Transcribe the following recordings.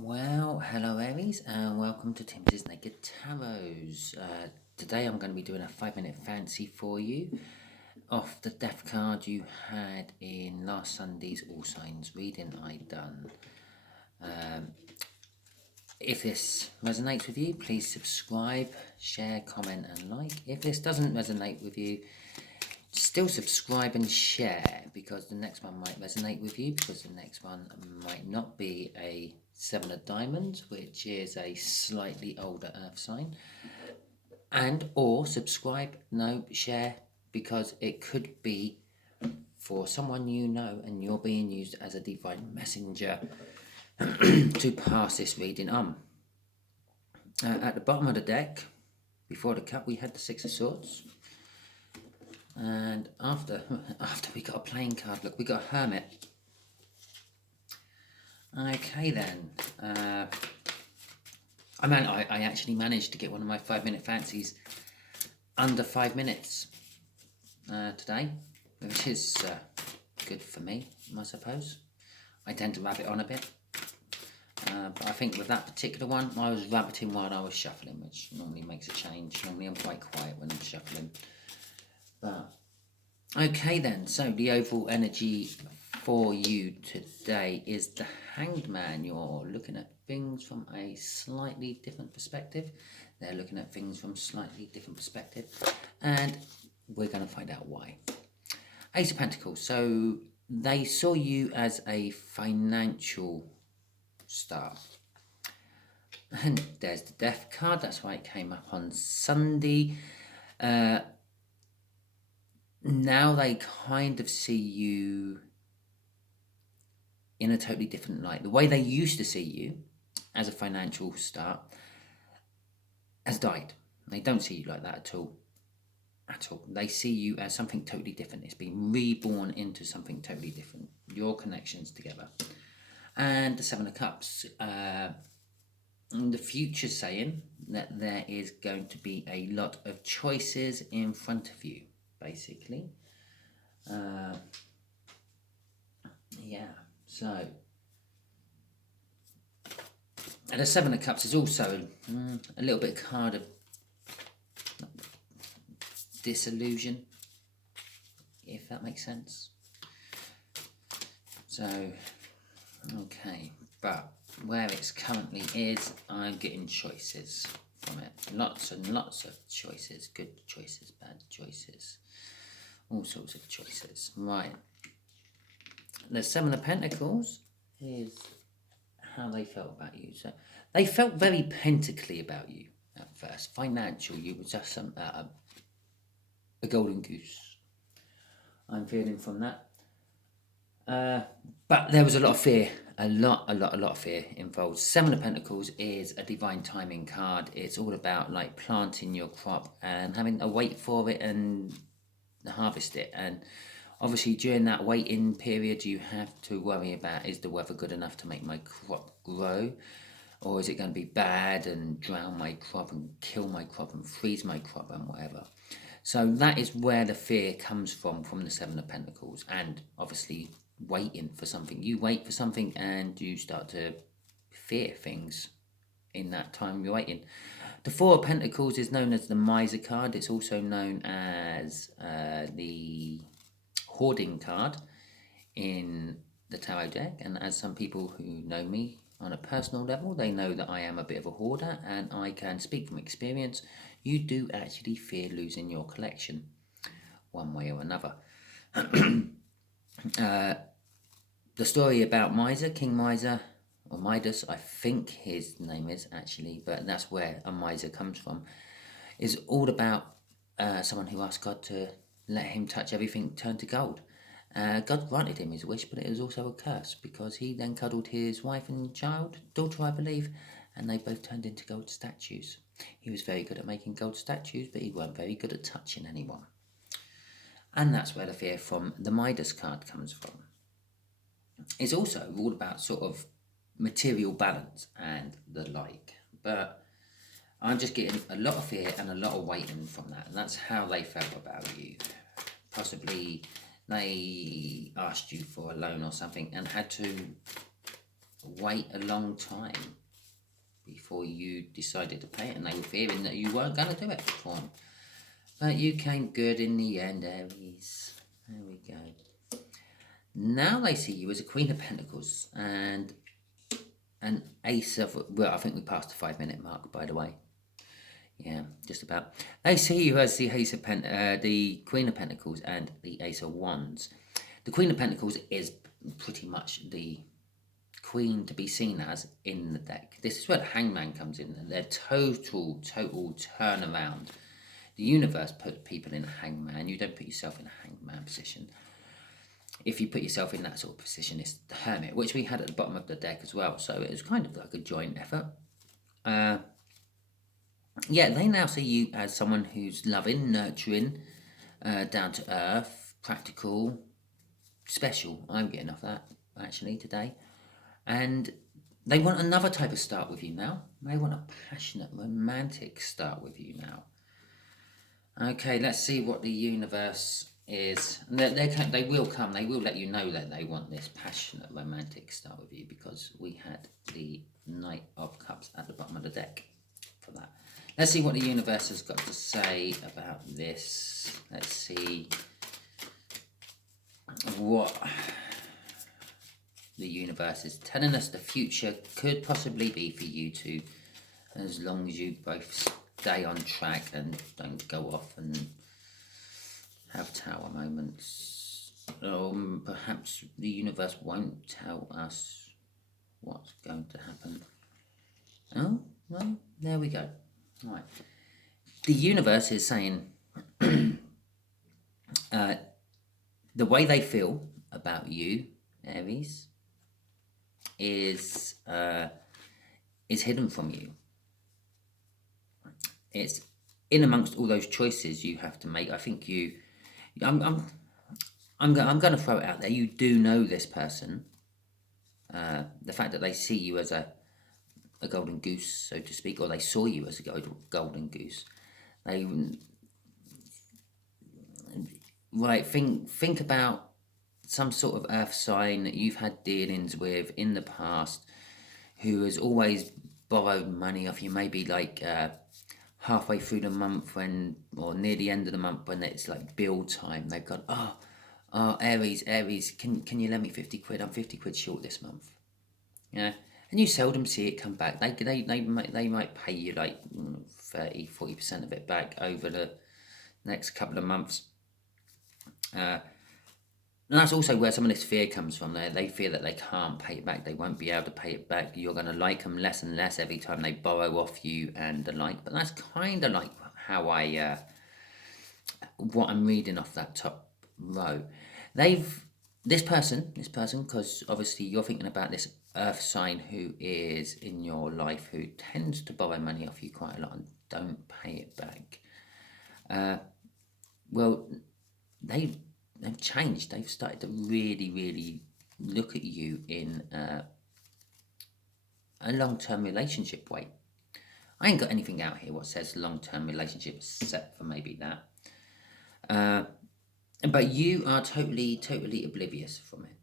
Well, hello Aries, and welcome to Timsy Naked Tarots. Today I'm going to be doing a 5-minute fancy for you off the death card you had in last Sunday's All Signs reading I done. If this resonates with you, please subscribe, share, comment and like. If this doesn't resonate with you, still subscribe and share, because the next one might resonate with you, because the next one might not be a 7 of Diamonds, which is a slightly older earth sign, and or subscribe, no, share, because it could be for someone you know and you're being used as a divine messenger to pass this reading on. At the bottom of the deck, before the cut, we had the Six of Swords. And after we got a playing card, look, we got a Hermit. Okay then. I actually managed to get one of my 5-minute fancies under 5 minutes today, which is good for me, I suppose. I tend to rabbit on a bit. But I think with that particular one, I was rabbiting while I was shuffling, which normally makes a change. Normally I'm quite quiet when I'm shuffling. But okay then, so the overall energy for you today is the Hanged Man. You're looking at things from a slightly different perspective. They're looking at things from slightly different perspective, and we're going to find out why. Ace of Pentacles. So they saw you as a financial star. And there's the Death card. That's why it came up on Sunday. Now they kind of see you in a totally different light. The way they used to see you as a financial star has died. They don't see you like that at all. At all. They see you as something totally different. It's been reborn into something totally different. Your connections together. And the Seven of Cups. The future saying that there is going to be a lot of choices in front of you, basically. Yeah, so. And the Seven of Cups is also a little bit card of disillusion, if that makes sense. So, okay, but where it's currently is, I'm getting choices from it. Lots and lots of choices. Good choices, bad choices. All sorts of choices. Right. The Seven of Pentacles is how they felt about you. So they felt very pentacly about you at first. Financial, you were just a golden goose. I'm feeling from that. But there was a lot of fear, a lot of fear involved. Seven of Pentacles is a divine timing card. It's all about like planting your crop and having to wait for it and harvest it. And obviously during that waiting period, you have to worry about, is the weather good enough to make my crop grow? Or is it going to be bad and drown my crop and kill my crop and freeze my crop and whatever? So that is where the fear comes from the Seven of Pentacles. And obviously waiting for something. You wait for something and you start to fear things in that time you're waiting. The Four of Pentacles is known as the Miser card. It's also known as the Hoarding card in the tarot deck. And as some people who know me on a personal level, they know that I am a bit of a hoarder, and I can speak from experience. You do actually fear losing your collection one way or another. The story about Miser, King Miser, or Midas, I think his name is actually, but that's where a miser comes from, is all about someone who asked God to let him touch everything turned to gold. God granted him his wish, but it was also a curse, because he then cuddled his wife and daughter, I believe, and they both turned into gold statues. He was very good at making gold statues, but he weren't very good at touching anyone. And that's where the fear from the Midas card comes from. It's also all about sort of material balance and the like. But I'm just getting a lot of fear and a lot of waiting from that. And that's how they felt about you. Possibly they asked you for a loan or something and had to wait a long time before you decided to pay it, and they were fearing that you weren't going to do it for them. But you came good in the end, Aries. There we go. Now they see you as a Queen of Pentacles and an Ace of... Well, I think we passed the 5-minute mark, by the way. Yeah, just about. They see you as the the Queen of Pentacles and the Ace of Wands. The Queen of Pentacles is pretty much the queen to be seen as in the deck. This is where the Hangman comes in. Their total turnaround. The universe put people in a hangman. You don't put yourself in a hangman position. If you put yourself in that sort of position, it's the Hermit, which we had at the bottom of the deck as well. So it was kind of like a joint effort. Yeah, they now see you as someone who's loving, nurturing, down to earth, practical, special. I'm getting off that, actually, today. And they want another type of start with you now. They want a passionate, romantic start with you now. Okay, let's see what the universe is. They will come. They will let you know that they want this passionate, romantic start with you, because we had the Knight of Cups at the bottom of the deck for that. Let's see what the universe has got to say about this. Let's see what the universe is telling us the future could possibly be for you two, as long as you both stay on track and don't go off and have tower moments. Perhaps the universe won't tell us what's going to happen. Oh, well, there we go. All right. The universe is saying the way they feel about you, Aries, is hidden from you. It's in amongst all those choices you have to make. I think I'm going to throw it out there. You do know this person. The fact that they see you as a golden goose, so to speak, or they saw you as a golden goose. Think about some sort of earth sign that you've had dealings with in the past, who has always borrowed money off you, maybe like halfway through the month or near the end of the month when it's like bill time. They've gone, Aries, can you lend me 50 quid? I'm 50 quid short this month. Yeah. And you seldom see it come back. They might pay you like 30-40% of it back over the next couple of months. And that's also where some of this fear comes from. They fear that they can't pay it back. They won't be able to pay it back. You're going to like them less and less every time they borrow off you and the like. But that's kind of like how what I'm reading off that top row. This person, because obviously you're thinking about this earth sign who is in your life, who tends to borrow money off you quite a lot and don't pay it back. Well, they've changed. They've started to really, really look at you in a long-term relationship way. I ain't got anything out here what says long-term relationship, except for maybe that. But you are totally oblivious from it.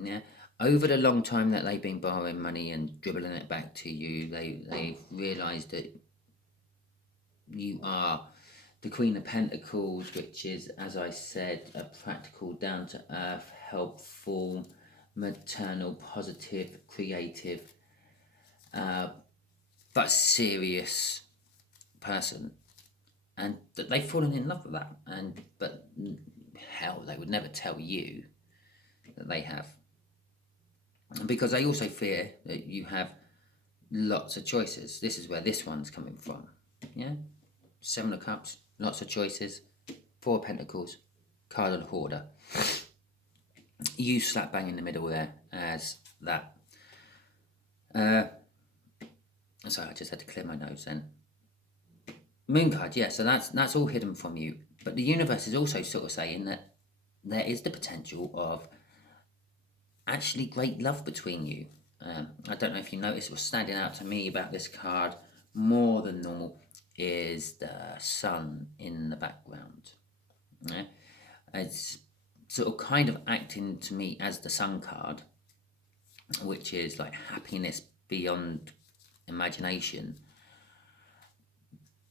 Yeah. Over the long time that they've been borrowing money and dribbling it back to you, they've realised that you are the Queen of Pentacles, which is, as I said, a practical, down-to-earth, helpful, maternal, positive, creative, but serious person. And that they've fallen in love with that. But hell, they would never tell you that they have. Because they also fear that you have lots of choices. This is where this one's coming from. Yeah? 7 of Cups, lots of choices. 4 of Pentacles, card of the Hoarder. You slap bang in the middle there as that. Sorry, I just had to clear my nose then. Moon card, yeah, so that's all hidden from you. But the universe is also sort of saying that there is the potential of actually great love between you. I don't know if you noticed, what's standing out to me about this card more than normal is the sun in the background. Yeah? It's sort of kind of acting to me as the sun card. which is like happiness beyond imagination.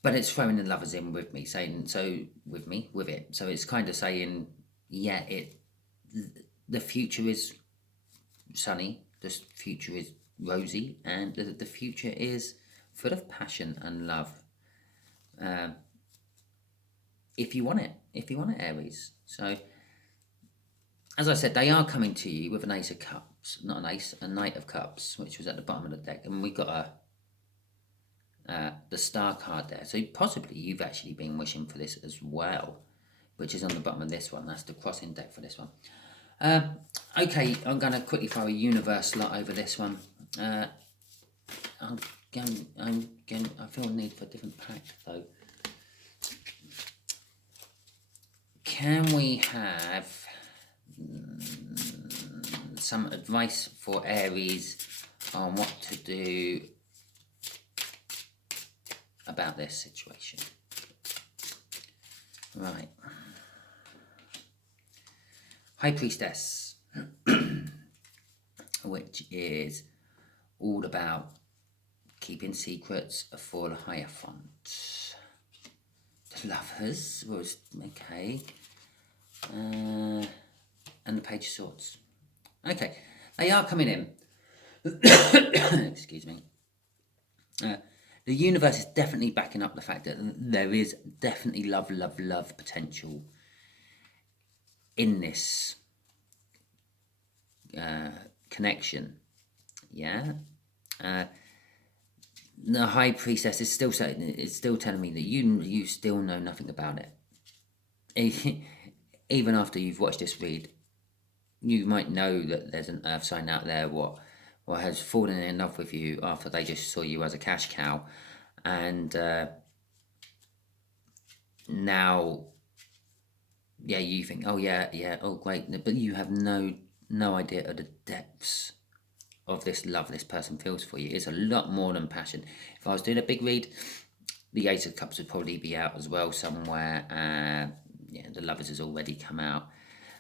But it's throwing the lovers in with me, saying, so with me, with it. So it's kind of saying, yeah, the future is sunny, the future is rosy, and the future is full of passion and love. If you want it, Aries. So, as I said, they are coming to you with an Ace of Cups, not an Ace, a Knight of Cups, which was at the bottom of the deck, and we got the Star card there. So possibly you've actually been wishing for this as well, which is on the bottom of this one. That's the crossing deck for this one. Okay, I'm going to quickly throw a universe lot over this one. I feel a need for a different pack though. Can we have some advice for Aries on what to do about this situation? Right. High Priestess, which is all about keeping secrets for the Hierophant. The Lovers was okay. And the Page of Swords. Okay, they are coming in. Excuse me. The universe is definitely backing up the fact that there is definitely love potential in this connection. Yeah. The High Priestess is still saying, it's still telling me that you still know nothing about it. Even after you've watched this read, you might know that there's an earth sign out there what has fallen in love with you after they just saw you as a cash cow, and now, yeah, you think, oh yeah, oh great, but you have no idea of the depths of this love this person feels for you. It's a lot more than passion. If I was doing a big read, the Ace of Cups would probably be out as well somewhere. Yeah, the Lovers has already come out.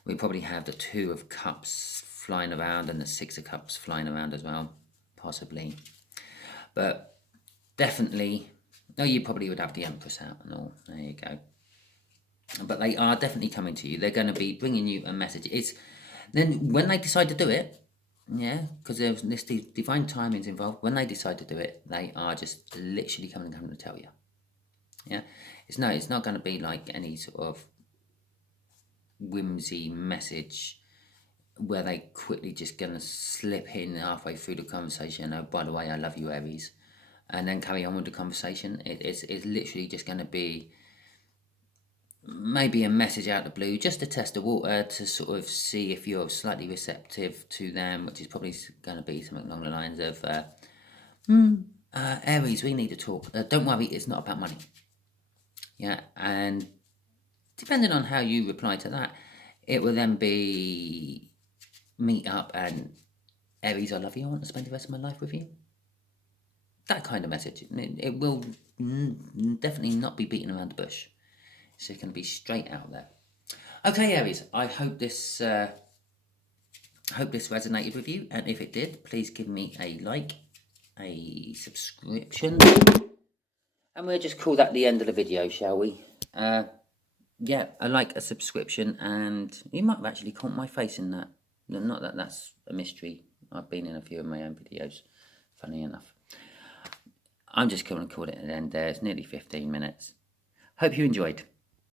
We probably have the Two of Cups flying around and the Six of Cups flying around as well, possibly. But definitely, no, you probably would have the Empress out and all. There you go. But they are definitely coming to you. They're going to be bringing you a message. It's then when they decide to do it, yeah, because there's this divine timings involved. When they decide to do it, they are just literally coming to tell you. Yeah, it's not going to be like any sort of whimsy message where they quickly just going to slip in halfway through the conversation. Oh, by the way, I love you, Aries, and then carry on with the conversation. It's literally just going to be maybe a message out of the blue, just to test the water, to sort of see if you're slightly receptive to them, which is probably going to be something along the lines of, Aries, we need to talk. Don't worry, it's not about money. Yeah, and depending on how you reply to that, it will then be meet up and, Aries, I love you, I want to spend the rest of my life with you. That kind of message. It will definitely not be beaten around the bush. It's going to be straight out there. Okay, Aries, I hope this resonated with you, and if it did, please give me a like, a subscription, and we'll just call that the end of the video, shall we? Yeah, a like, a subscription, and you might have actually caught my face in that. Not that that's a mystery. I've been in a few of my own videos, funny enough. I'm just going to call it an end there. It's nearly 15 minutes. Hope you enjoyed.